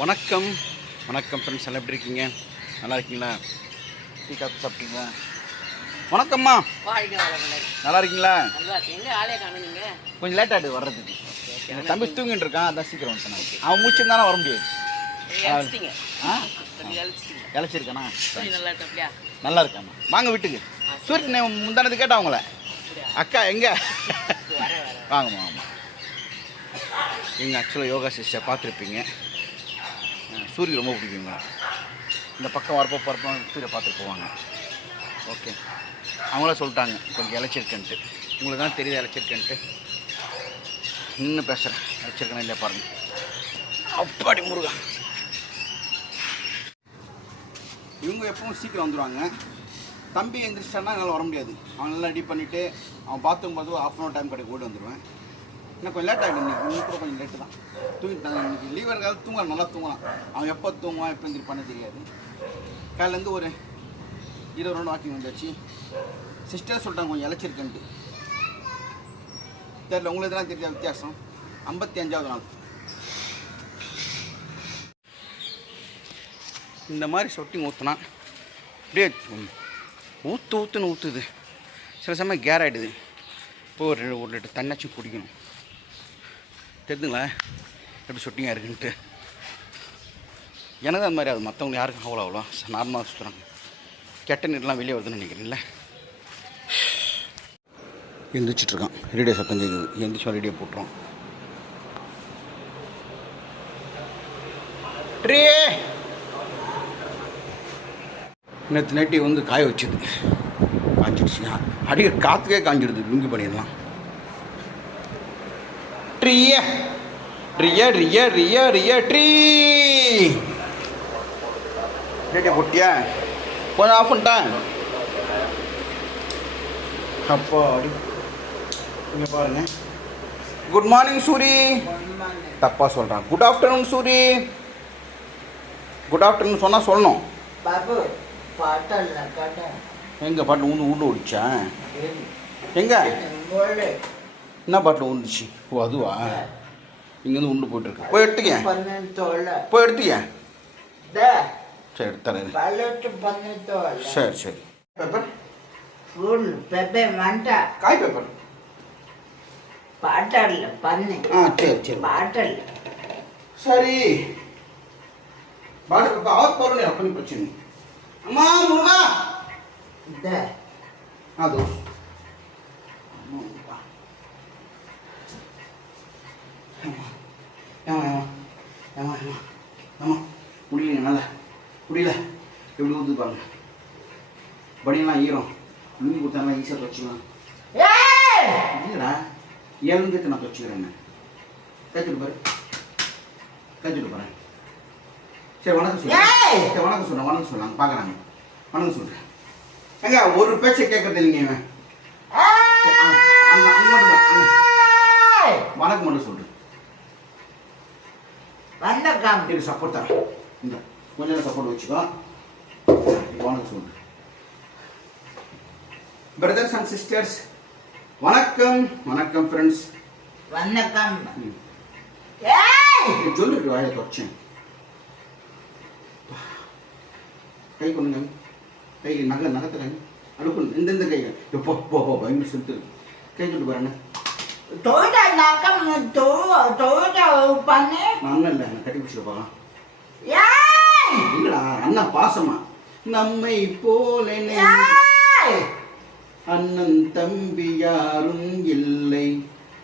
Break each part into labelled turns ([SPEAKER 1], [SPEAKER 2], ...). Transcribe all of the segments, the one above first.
[SPEAKER 1] வணக்கம் வணக்கம் ஃப்ரெண்ட்ஸ் எல்லாம் எப்படி இருக்கீங்க நல்லா இருக்கீங்களா டீ காஃபி சாப்பிட்டீங்களா வணக்கம்மா
[SPEAKER 2] நல்லா இருக்கீங்களா கொஞ்சம் லேட் ஆகிடுது
[SPEAKER 1] வர்றதுக்கு என் தம்பி தூங்கிட்டு இருக்கான் அதான் சீக்கிரம் வந்து அவன் முடிச்சிருந்தாலும் வர முடியாது இழைச்சிருக்கானா நல்லா இருக்காம்மா வாங்க வீட்டுக்கு சூரிய முந்தானது கேட்டா அவங்கள அக்கா எங்க வாங்கம்மா ஆமாம் எங்கள் ஆக்சுவலாக யோகா சிஸ்டர் பார்த்துருப்பீங்க சூரிய ரொம்ப பிடிக்குங்க இந்த பக்கம் வரப்போ பரப்போ சூரிய பார்த்துட்டு போவாங்க ஓகே அவங்களாம் சொல்லிட்டாங்க கொஞ்சம் இழைச்சிருக்கேன்ட்டு உங்களுக்கு தான் தெரியுது இழைச்சிருக்கேன்ட்டு இன்னும் பேசுகிறேன் இழைச்சிருக்கேன் இல்லையா பாருங்கள் அப்பாடி முருகா இவங்க எப்பவும் சீக்கிரம் வந்துடுவாங்க தம்பி எந்திரிச்சிட்டா என்னால் வர முடியாது அவன் நல்லா ரெடி பண்ணிவிட்டு அவன் பாத்ரூம் பார்த்து ஆஃப் அன் ஹவர் டைம் கடைக்கு ஓடி வந்துடுவேன் இன்னும் கொஞ்சம் லேட் ஆகிடும் இன்னும் கூட கொஞ்சம் லேட்டு தான் தூங்கிட்டாங்க இன்னைக்கு லீவ் இருக்காது தூங்கலாம் நல்லா தூங்கலாம் அவன் எப்போ தூங்குவான் எப்போ பண்ண தெரியாது காலையிலேருந்து ஒரு இருபது ரவுண்ட் வாக்கிங் வந்தாச்சு சிஸ்டர் சொல்கிறாங்க கொஞ்சம் இழைச்சிருக்கேன்ட்டு தெரியல உங்களுக்கு தான் தெரியாத வித்தியாசம் ஐம்பத்தி அஞ்சாவது நாள் இந்த மாதிரி சொட்டிங் ஊற்றுனா அப்படியே ஊற்று ஊற்றுன்னு ஊற்றுது சில சமயம் கேர் ஆகிடுது இப்போ ஒரு ஒரு லிட்டர் தண்ணாச்சும் குடிக்கணும் தெரிஞ்சுங்களேன் எப்படி ஷூட்டிங்காக இருக்குன்ட்டு எனக்கு அந்த மாதிரி அது மற்றவங்க யாருக்கும் அவ்வளோ அவ்வளோ நார்மலாக சுற்றுறாங்க கெட்ட நீர்லாம் வெளியே வருதுன்னு நினைக்கிறீங்களே எழுந்திரிச்சிட்ருக்கான் ரேடியோ சத்தம் கேட்குது எந்திரிச்சோம் ரேடியோ போட்டுரும் நேற்று நைட்டி வந்து காய வச்சுது காஞ்சிடுச்சு அடிக்க காற்றுக்கே காஞ்சிடுது லுங்கி பண்ணிடலாம் ட்ரீய ரிய ரிய ரிய ரிய ட்ரீ போட்டியா கொஞ்சம் ஆஃப் பண்ணிட்டேன் அப்பா அப்படி இங்கே பாருங்க குட் மார்னிங் சூரி தப்பாக சொல்கிறான் good afternoon Suri good afternoon சொன்னால் சொல்லணும் எங்கே பாட்டு ஊந்து ஊண்டு ஓடிச்சேன் எங்கே என்ன பாட்டில் உண்டுச்சு ஓ அதுவா இங்கேருந்து உண்டு இருக்கு போய் எடுத்துக்க போய் எடுத்துக்க சரி எடுத்துறேன் சரி சரி பேப்பர் சரி அம்மா முருகா இந்த ஏமா ஏமா ஏமா ஏமா ஏமா முடியல நல்லா முடியல எப்படி ஊற்று பாருங்க படியெல்லாம் ஈரம் உண்மை கொடுத்தாங்க ஈஸியாக துவச்சிக்கலாம் இல்லைடா இறந்துட்டு நான் துவச்சிக்கிறேன் கற்றுட்டு பாரு கற்றுட்டு பாரு சரி
[SPEAKER 2] வணக்கம் சொல்லுங்கள்
[SPEAKER 1] சரி வணக்கம் சொல்கிறேன் வணக்கம் சொல்லலாம் பார்க்குறாங்க வணக்கம் சொல்கிறேன் ஏங்க ஒரு பேச்சை கேட்கறது இல்லைங்க இவன் வணக்கம் மட்டும் சொல்கிறேன் இருக்காங்க இது சப்போர்ட் தரேன் இந்த கொஞ்ச நேரம் சப்போர்ட் வச்சுக்கோ போனஸ் பிரதர்ஸ் அண்ட் சிஸ்டர்ஸ் வணக்கம் வணக்கம் ஃப்ரெண்ட்ஸ்
[SPEAKER 2] வணக்கம்
[SPEAKER 1] சொல்லிட்டு வாயை தொடச்சேன் கை கொண்டு கை நகை நகத்துறாங்க அடுக்கணும் எந்தெந்த கைகள் எப்போ போ பயங்கர சுத்து கை கொண்டு பாருண்ணே
[SPEAKER 2] அக்கா தோ
[SPEAKER 1] அண்ணன் அண்ணா நம்மை போல அண்ணன் தம்பி யாரும் இல்லை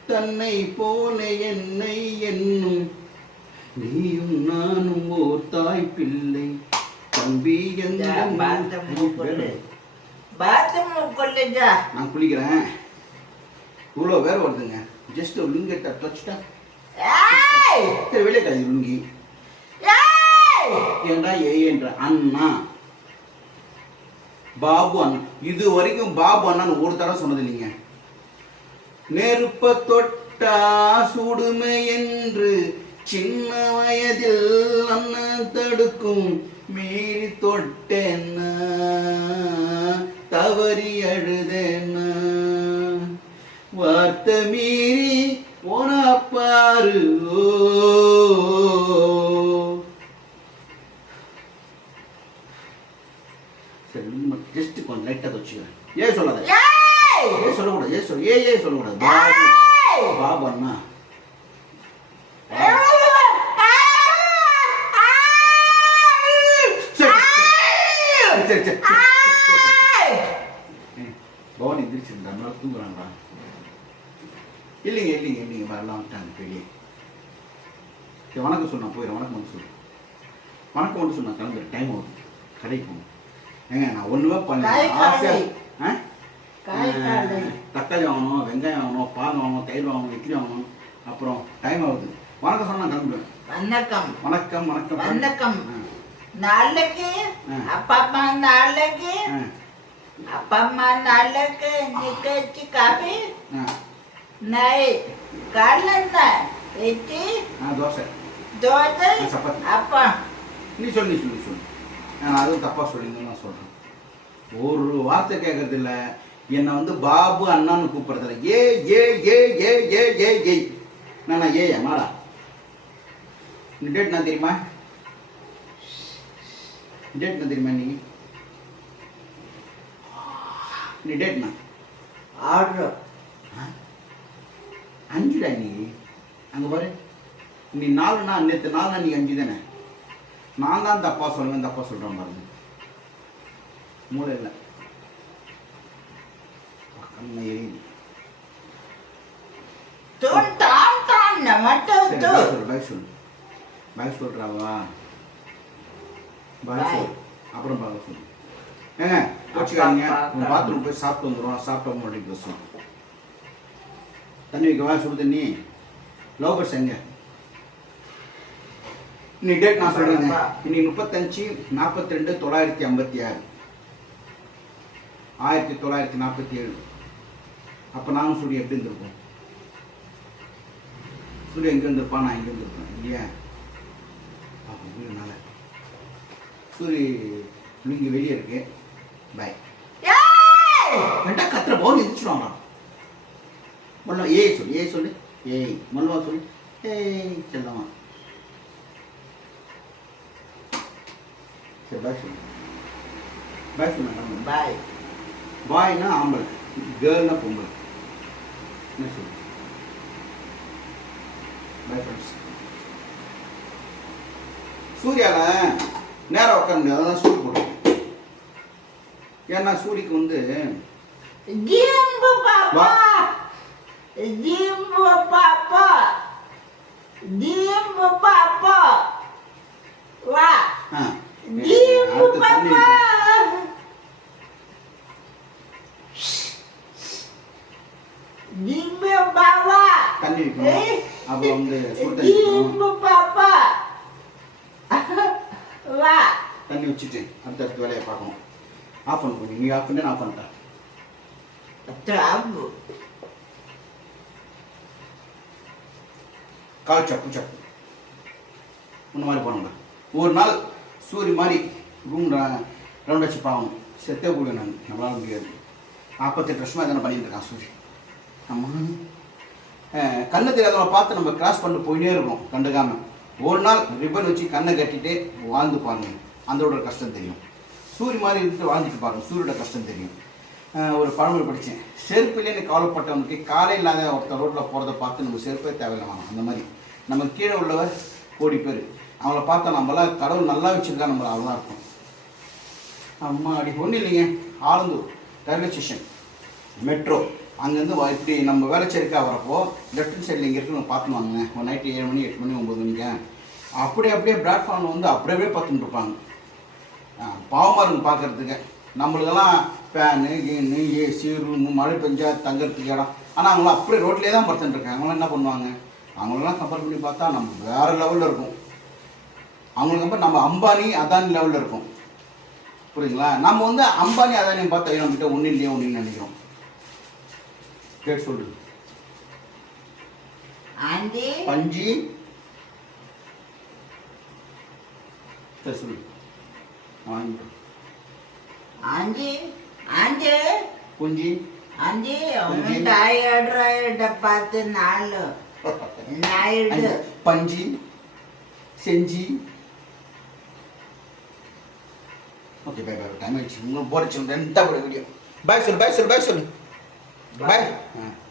[SPEAKER 1] தன்னை போல என்னை என்னும் நீயும் நானும் ஓர் தாய் பிள்ளை தம்பி எந்த நான் குளிக்கிறேன் இவ்வளோ வேர் வருதுங்க ஜஸ்ட் ஒரு லிங்கத்தை தொச்சுட்டா சரி வெளியே கை லுங்கி ஏண்டா ஏன்ற அண்ணா பாபு அண்ணன் இது வரைக்கும் பாபு அண்ணன் ஒரு தடவை சொன்னது இல்லைங்க நெருப்ப தொட்டா சுடுமை என்று சின்ன வயதில் அண்ணன் தடுக்கும் மீறி தொட்டேன்னா தவறி அழுதேன்னா வார்த்தை மீறி போன அப்பா இல்லைங்க இல்லைங்க இல்லைங்க வரலாம் விட்டாங்க வெளியே சரி வணக்கம் சொன்ன போயிடும் வணக்கம் வந்து சொல்லு வணக்கம் வந்து சொன்னா கிளம்புற டைம் ஆகுது கடைக்கு போகணும் ஏங்க
[SPEAKER 2] நான் ஒன்றுவா பண்ணல
[SPEAKER 1] ஆசை தக்காளி வாங்கணும் வெங்காயம் வாங்கணும் பால் வாங்கணும் தயிர் வாங்கணும் இட்லி வாங்கணும் அப்புறம் டைம் ஆகுது வணக்கம் சொன்னா கிளம்புறேன் வணக்கம்
[SPEAKER 2] வணக்கம் வணக்கம் வணக்கம் நாளைக்கு அப்பா அம்மா நாளைக்கு அப்பா அம்மா நாளைக்கு நிகழ்ச்சி என்ன கடல இட்லி தோசை தோசை சப்பாத்தி அப்பா நீ
[SPEAKER 1] சொல்லு சொல்லு சொல்லு நான் அதுவும் தப்பாக சொல்லிங்கன்னு நான் சொல்கிறேன் ஒரு வார்த்தை கேட்கறதில்ல என்னை வந்து பாபு அண்ணான்னு கூப்பிட்றதில்ல ஏ ஏ ஏ ஏ ஏ ஏ ஏ நானா ஏ மாடா டேட் நான் தெரியுமா டேட் நான் தெரியுமா நீ நீ டேட்னா அஞ்சுடா நீ அங்கே பாரு நீ நாலுனா நேற்று நாலுனா நீ அஞ்சு தானே நான் தான் தப்பா சொல்லுவேன் தப்பா சொல்கிறேன் பாருங்க மூளை இல்லை பக்கம் எரியுது பாய் சொல்றாவா பாய் சொல் அப்புறம் பாய் சொல்லு ஏங்க கோச்சிக்காதீங்க பாத்ரூம் போய் சாப்பிட்டு வந்துடும் சாப்பிட்டு முன்னாடி பேசுவோம் தண்ணி வைக்கவா சுடு தண்ணி லோகர்ஸ் எங்கே இன்னைக்கு டேட் நான் சொல்கிறேங்க இன்னைக்கு முப்பத்தஞ்சு நாற்பத்தி ரெண்டு தொள்ளாயிரத்தி ஐம்பத்தி ஆறு ஆயிரத்தி தொள்ளாயிரத்தி நாற்பத்தி ஏழு அப்போ நானும் சூரிய எப்படி இருந்திருப்போம் சூரிய எங்கே இருந்திருப்பான் நான் எங்கே இருந்திருப்பேன் இல்லையா அப்படின்றதுனால சூரிய நீங்கள் வெளியே இருக்கு பாய் கரெக்டாக கத்துற போகணும் எதிர்ச்சிடுவாங்க மல்லவா ஏ சொல்லு ஏ சொல்லு ஏய் மல்வா சொல்லு ஏய் செல்லமா சரி பாய் சொல்லு பாய்
[SPEAKER 2] சொன்னாங்க பாய்
[SPEAKER 1] பாய்னா ஆம்பளை கேர்ள்னா பொம்பளை என்ன சொல்லு பாய் ஃப்ரெண்ட்ஸ் சூர்யாவில் நேராக உட்கார முடியாது அதான் சூடு போடுவோம் ஏன்னா சூரிக்கு வந்து
[SPEAKER 2] Dimbo papa. Dimbo papa. வா dimbo ah, eh, papa. Dimbo bawa.
[SPEAKER 1] தண்ணி வைக்கணும் அப்புறம் வந்து
[SPEAKER 2] ஃபுட் Dimbo papa.
[SPEAKER 1] வா தண்ணி வச்சுட்டு அடுத்த அடுத்த வேலையை பார்க்கணும் ஆஃப் பண்ண முடியும் நீ ஆஃப் பண்ணு நான் ஆஃப் பண்ணிட்டேன்
[SPEAKER 2] அப்புறம்
[SPEAKER 1] கால் சாப் புச்சப் இந்த மாதிரி பண்ணணும் ஒரு நாள் சூரிய மாதிரி ரூம் ரவுண்ட் அடிச்சு பாவணும் செத்தே போடுவேன் நான் நம்மளால முடியாது நாற்பத்தெட்டு வருஷமாக இதெல்லாம் பண்ணிட்டு இருக்கான் சூரிய நம்ம கண்ணு தெரியாதவங்க பார்த்து நம்ம கிராஸ் பண்ணிட்டு போயிட்டே இருக்கோம் கண்டுக்காமல் ஒரு நாள் ரிப்பன் வச்சு கண்ணை கட்டிட்டு வாழ்ந்து பாருங்க அதோட கஷ்டம் தெரியும் சூரிய மாதிரி இருந்துட்டு வாழ்ந்துட்டு பாருங்க சூரியோட கஷ்டம் தெரியும் ஒரு பழமொழி படித்தேன் செருப்பிலே கவலைப்பட்டவனுக்கு காலை இல்லாத ஒருத்தர் ரோட்டில் போகிறத பார்த்து நம்ம செருப்பே தேவையில்லாமல் அந்த மாதிரி நம்ம கீழே உள்ளவர் கோடி பேர் அவங்கள பார்த்தா நம்மளா கடவுள் நல்லா வச்சுருந்தா நம்மள அவ்வளோ இருக்கும் அம்மா அப்படி ஒன்றும் இல்லைங்க ஆலந்தூர் ரயில்வே ஸ்டேஷன் மெட்ரோ அங்கேருந்து இப்படி நம்ம வேலை வேலைச்சேரிக்காக வரப்போ லெஃப்ட் சைடில் இங்கே இருக்கு நம்ம பார்த்து வாங்க ஒரு நைட்டு ஏழு மணி எட்டு மணி ஒம்பது மணிக்கு அப்படியே அப்படியே பிளாட்ஃபார்ம் வந்து அப்படியே பார்த்துட்டு இருப்பாங்க பாவமாக இருக்கும் பார்க்குறதுக்கு நம்மளுக்கெல்லாம் ஃபேனு கீனு ஏசி ரூமு மழை பெஞ்சா தங்கறதுக்கு இடம் ஆனால் அவங்களாம் அப்படியே ரோட்லேயே தான் படுத்துட்டு இருக்காங்க அவங்களாம் என்ன பண்ணுவாங்க அவங்களெல்லாம் கம்பேர் பண்ணி பார்த்தா நம்ம வேறு லெவலில் இருக்கும் அவங்களுக்கு கம்பேர் நம்ம அம்பானி அதானி லெவலில் இருக்கும் புரியுங்களா நம்ம வந்து அம்பானி அதானி பார்த்தா நம்மகிட்ட ஒன்றும் இல்லையே ஒன்றும் நினைக்கிறோம் கேட் சொல்லுது பஞ்சு சொல்லு வாங்கிட்டோம் అంతే పుంజి
[SPEAKER 2] అంది టాయిడ్ రాయడ పాత నాళ్ళు నాయుడు
[SPEAKER 1] పంజి செஞ்சி ஓகே பை பை டைம் ஆயிடுச்சு இன்னும் போரிச்சு ரெண்டாக ஒரு வீடியோ பாய் சொல்லு பாய் சொல்லு பாய் சொல்லு பாய்